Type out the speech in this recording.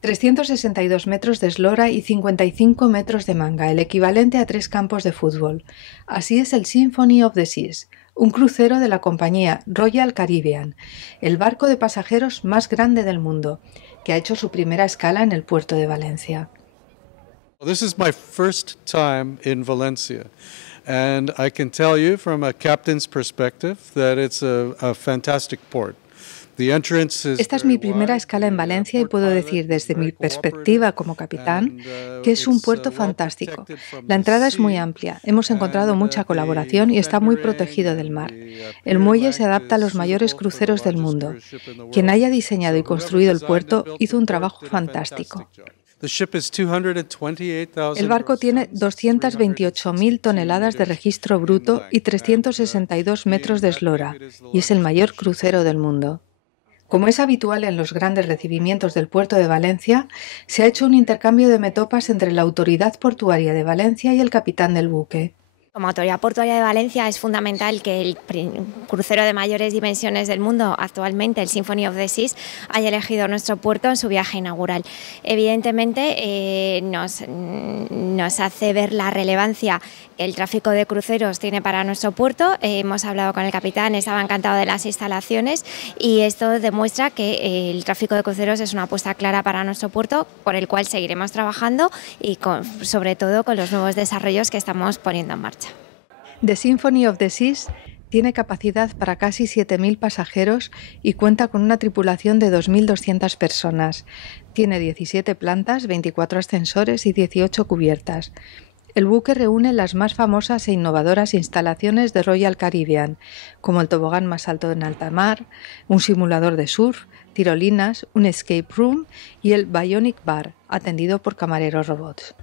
362 metros de eslora y 55 metros de manga, el equivalente a 3 campos de fútbol. Así es el Symphony of the Seas, un crucero de la compañía Royal Caribbean, el barco de pasajeros más grande del mundo, que ha hecho su primera escala en el puerto de Valencia. This is my first time in Valencia, and I can tell you from a captain's perspective that it's a fantastic port. Esta es mi primera escala en Valencia y puedo decir desde mi perspectiva como capitán que es un puerto fantástico. La entrada es muy amplia, hemos encontrado mucha colaboración y está muy protegido del mar. El muelle se adapta a los mayores cruceros del mundo. Quien haya diseñado y construido el puerto hizo un trabajo fantástico. El barco tiene 228.000 toneladas de registro bruto y 362 metros de eslora, y es el mayor crucero del mundo. Como es habitual en los grandes recibimientos del puerto de Valencia, se ha hecho un intercambio de metopas entre la Autoridad Portuaria de Valencia y el capitán del buque. Como Autoridad Portuaria de Valencia es fundamental que el crucero de mayores dimensiones del mundo, actualmente el Symphony of the Seas, haya elegido nuestro puerto en su viaje inaugural. Evidentemente nos hace ver la relevancia que el tráfico de cruceros tiene para nuestro puerto. Hemos hablado con el capitán, estaba encantado de las instalaciones y esto demuestra que el tráfico de cruceros es una apuesta clara para nuestro puerto, por el cual seguiremos trabajando y sobre todo con los nuevos desarrollos que estamos poniendo en marcha. The Symphony of the Seas tiene capacidad para casi 7.000 pasajeros y cuenta con una tripulación de 2.200 personas. Tiene 17 plantas, 24 ascensores y 18 cubiertas. El buque reúne las más famosas e innovadoras instalaciones de Royal Caribbean, como el tobogán más alto en alta mar, un simulador de surf, tirolinas, un escape room y el Bionic Bar, atendido por camareros robots.